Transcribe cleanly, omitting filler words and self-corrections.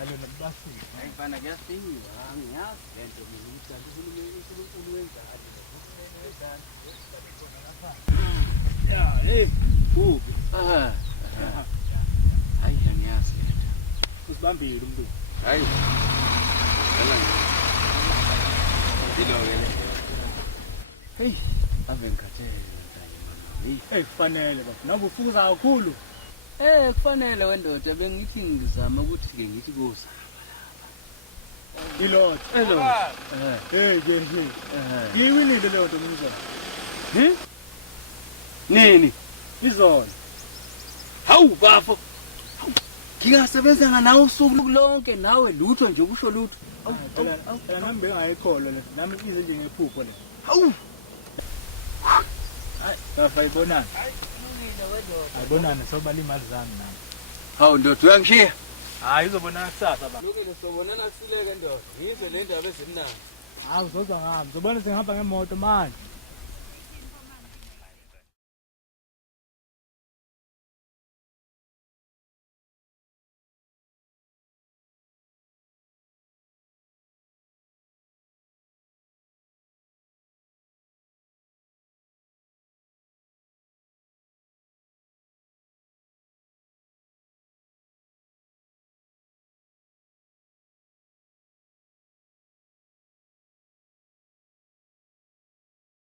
Alo nabasile. Ayifana kuyasiwa angiyazi lento mina ukuthi uNkulunkulu wenzani Ya, hey, bubi. Hayi angiyazi lento Usibambile umuntu. hayi ngilokele hey ave ngikhathele mntanye Hey, kufanele baba. Nawe ufukuza kakhulu. kufanele wendoda bengithi ngizama ukuthi ke ngithi kozaba Ilot. hello Hey, ke nje. Yiwinile leyo nto mnumzane. nini Izona. hawu bafo ngingasebenzanga nawe usuku lonke nawe lutho nje ukusho lutho Phela nami bengayikholwa le. Nami ize nje ngephupho le. hawu Hayi, safa ibonana. Ayibonana soba imali zami nami. hawu ndoda uyangishiya Hayi uzobonana kusasa baba. lokele sobonana kusileke ndoda yizwe le ndaba ezimnandi Hawu uzozwa ngami. Uzobona sengihamba ngemoto manje.